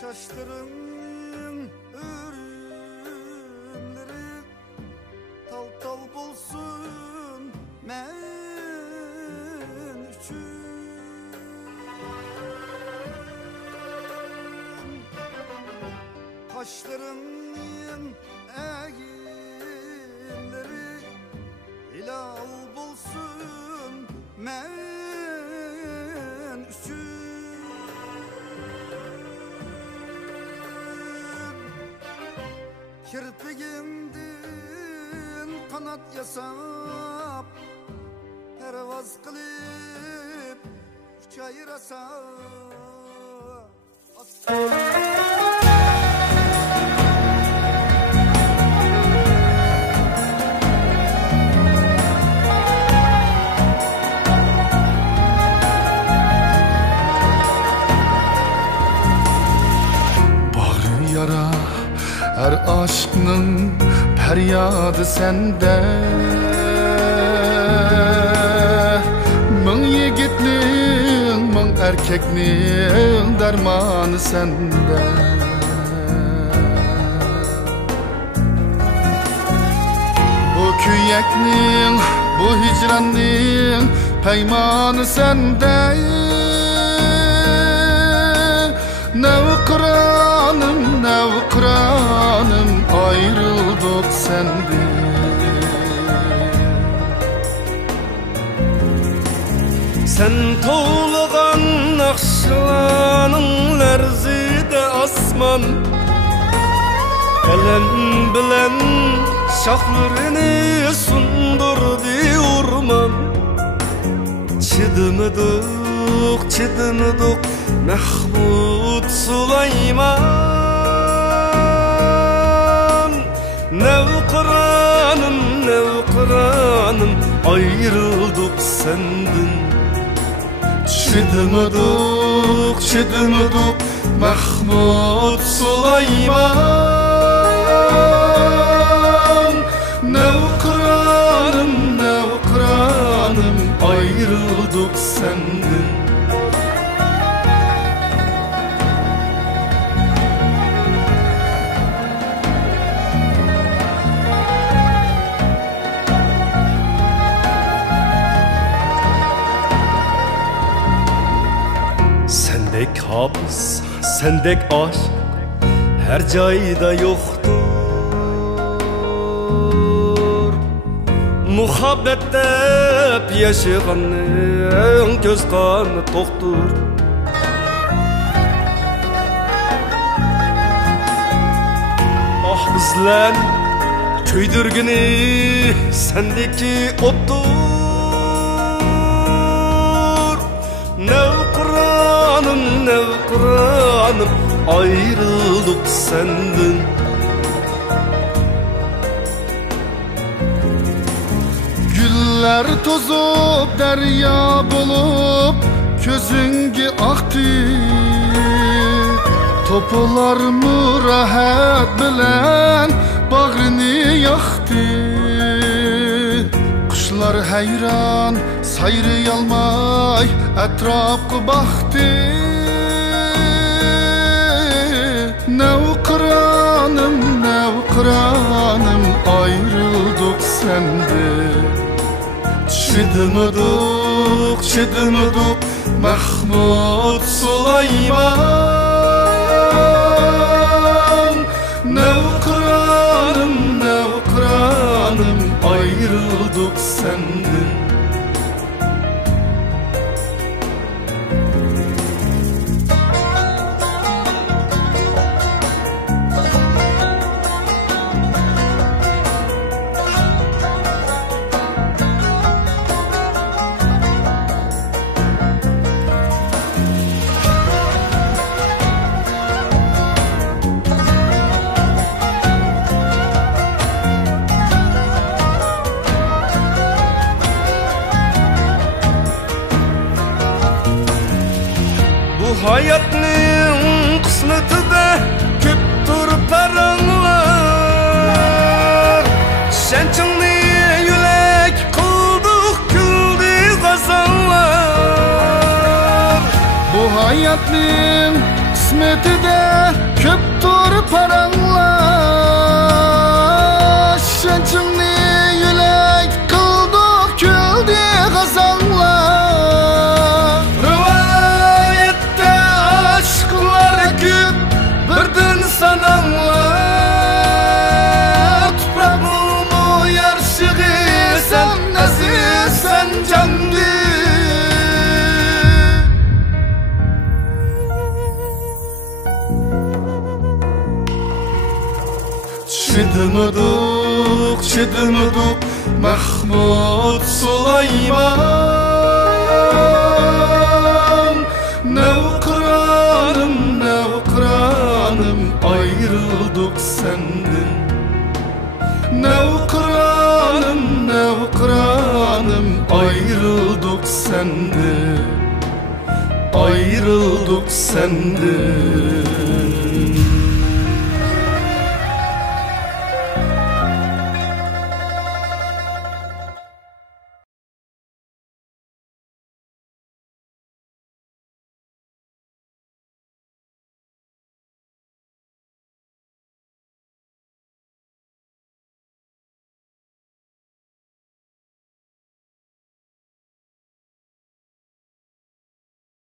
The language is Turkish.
Çaşlarının örümleri tal tal bolsun men üçün. Kaşlarının eğimleri hilal bolsun men üçün. Kirpigimden kanat yasap pervaz qilib uçayrasam Bağrı yara her aşkның feryadı sende. Мың yigitning, мың erkekning dermanı sende. Bu kuyakning, bu hicranning peymanı sende. Nevkıranım, nevkıranım ayrıldık senden. Sen toğulgan nakşılanın lerzide asman, elem bilen şahlarını sundurdu urman. Çıdımıdık, çıdımıdık Mahmud Süleyman. Nevkıranım, nevkıranım ayrıldık senden. Çıdımıdık, çıdımıdık Mahmud Süleyman. Nevkıranım, nevkıranım ayrıldık senden. Sendek hapis, sendek aşk her cayda yoktur. Muhabbette hep yaşayanın göz kanı toktur. Ah bizlen köydürgünü sendeki ottur. Nevkıranım, nevkıranım ayrıldık senden. Güller tozup derya bulup közünge aktı. Topular mı rahat bilen bağrını yaktı. Kuşlar hayran sayrıyalmay etrafı baktı. Nevkıranım, nevkıranım ayrıldık senden. Çıdımıdık, çıdımıdık Mahmud Süleyman. Nevkıranım, nevkıranım ayrıldık senden. Hayatning qismatida köptür paranlar. Shanchingni yulak qildik kuldi g'azallar. Bu hayatning Hizmetide köptür paranlar, şençimni yülek kıldık küldü kazanlar. Rivayette aşklar küp birden sananlar. Tuprağımı yarşığı sen aziz sen canlı. Çidimiduk Mahmud Süleyman. Nevkıranım ayrıldık senden. Nevkıranım ayrıldık senden. Ayrıldık senden.